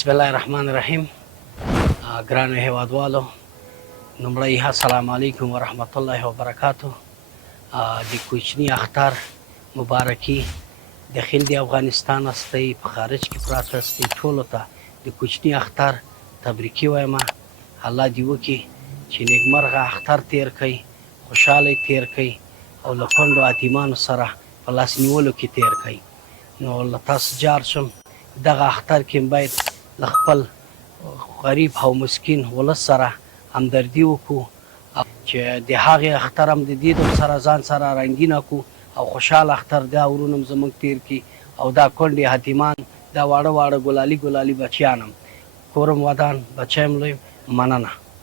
بسم الله الرحمن الرحیم. ګرانو هیوادوالو، لومړی السلام علیکم ورحمت الله وبرکاتو. د کوچني اختر مبارکي د خیل د افغانستان هستئ په خارج کې پراته هستئ، ټولو ته د کوچني اختر تبریکي وایم. الله دې وکړي چې نیکمرغه اختر تیر کړئ، خوشحاله تیر کړئ او له کونډو یتیمانو سره په لاس نیولو کې تیر کړئ. نو له تاسو جار شم دغه اختر کې باید له خپل غریب او مسکین ولس سره همدردي وکړو چې د هغې اختر هم د دې سره ځان سره رنګینه کړو او خوشحاله اختر دا ورونه هم زموږ تیر کړي او دا کونډې یتیمان دا واړه واړه ګلالي ګلالي بچیان هم کورم ودان بچی هم لوی مننه.